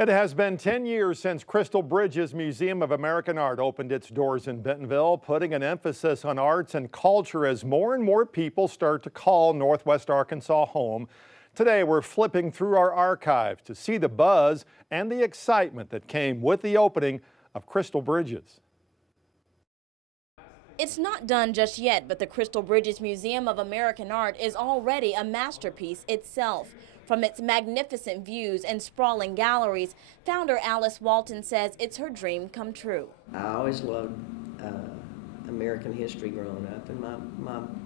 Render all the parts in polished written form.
It has been 10 years since Crystal Bridges Museum of American Art opened its doors in Bentonville, putting an emphasis on arts and culture as more and more people start to call Northwest Arkansas home. Today, we're flipping through our archive to see the buzz and the excitement that came with the opening of Crystal Bridges. It's not done just yet, but the Crystal Bridges Museum of American Art is already a masterpiece itself. From its magnificent views and sprawling galleries, founder Alice Walton says it's her dream come true. I always loved American history growing up, and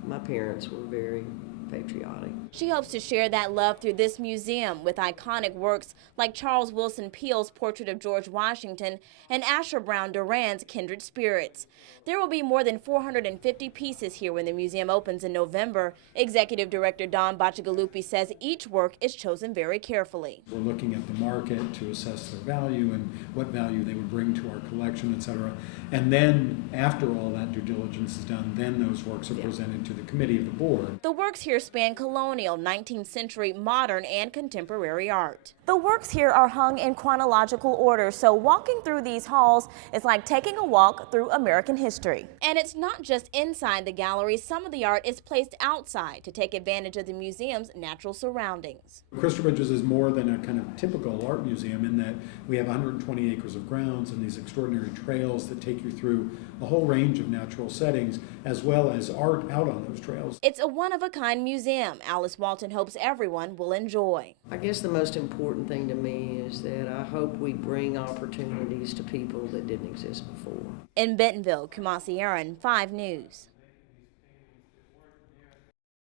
my parents were very patriotic. She hopes to share that love through this museum with iconic works like Charles Wilson Peele's portrait of George Washington and Asher Brown Duran's Kindred Spirits. There will be more than 450 pieces here when the museum opens in November. Executive Director Don Bacigalupi says each work is chosen very carefully. We're looking at the market to assess their value and what value they would bring to our collection, etc. And then after all that due diligence is done, then those works are presented to the committee of the board. The works here span colonial, 19th century, modern, and contemporary art. The works here are hung in chronological order, so walking through these halls is like taking a walk through American history. And it's not just inside the gallery. Some of the art is placed outside to take advantage of the museum's natural surroundings. Crystal Bridges is more than a kind of typical art museum in that we have 120 acres of grounds and these extraordinary trails that take you through a whole range of natural settings, as well as art out on those trails. It's a one-of-a-kind museum Alice Walton hopes everyone will enjoy. I guess the most important thing to me is that I hope we bring opportunities to people that didn't exist before. In Bentonville, Kumasi Aaron, 5 News.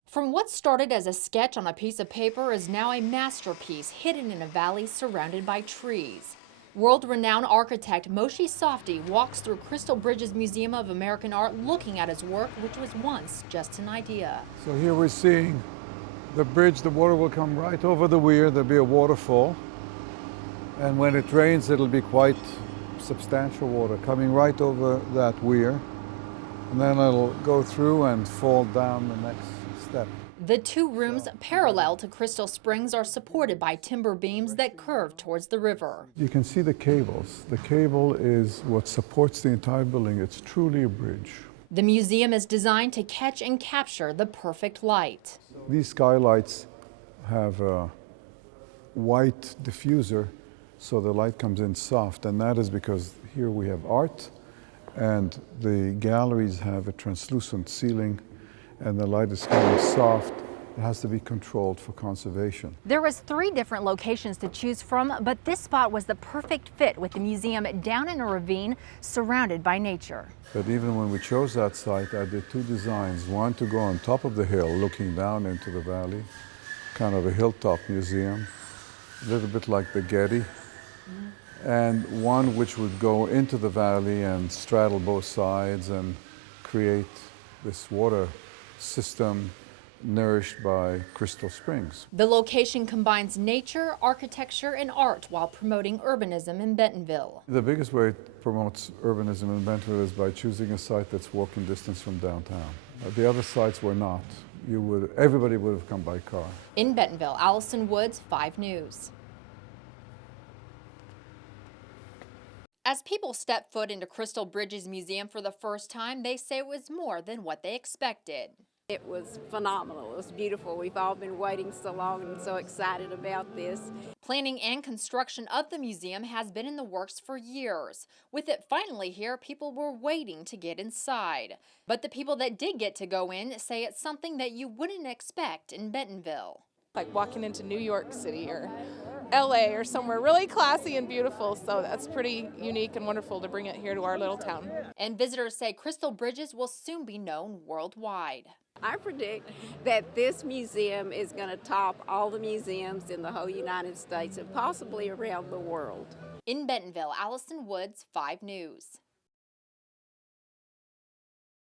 From what started as a sketch on a piece of paper is now a masterpiece hidden in a valley surrounded by trees. World-renowned architect Moshe Safdie walks through Crystal Bridges Museum of American Art looking at his work, which was once just an idea. So here we're seeing the bridge. The water will come right over the weir. There'll be a waterfall. And when it rains, it'll be quite substantial water coming right over that weir. And then it'll go through and fall down the next step. The 2 rooms parallel to Crystal Springs are supported by timber beams that curve towards the river. You can see the cables. The cable is what supports the entire building. It's truly a bridge. The museum is designed to catch and capture the perfect light. These skylights have a white diffuser, so the light comes in soft, and that is because here we have art, and the galleries have a translucent ceiling, and the light is coming soft. It has to be controlled for conservation. There was 3 different locations to choose from, but this spot was the perfect fit with the museum down in a ravine surrounded by nature. But even when we chose that site, I did 2 designs. One to go on top of the hill, looking down into the valley, kind of a hilltop museum, a little bit like the Getty. And one which would go into the valley and straddle both sides and create this water system nourished by Crystal Springs. The location combines nature, architecture, and art while promoting urbanism in Bentonville. The biggest way it promotes urbanism in Bentonville is by choosing a site that's walking distance from downtown. The other sites were not. Everybody would have come by car. In Bentonville, Allison Woods, 5 News. As people step foot into Crystal Bridges Museum for the first time, they say it was more than what they expected. It was phenomenal. It was beautiful. We've all been waiting so long and so excited about this. Planning and construction of the museum has been in the works for years. With it finally here, people were waiting to get inside. But the people that did get to go in say it's something that you wouldn't expect in Bentonville. Like walking into New York City or LA or somewhere really classy and beautiful, so that's pretty unique and wonderful to bring it here to our little town. And visitors say Crystal Bridges will soon be known worldwide. I predict that this museum is going to top all the museums in the whole United States and possibly around the world. In Bentonville, Allison Woods, 5 News.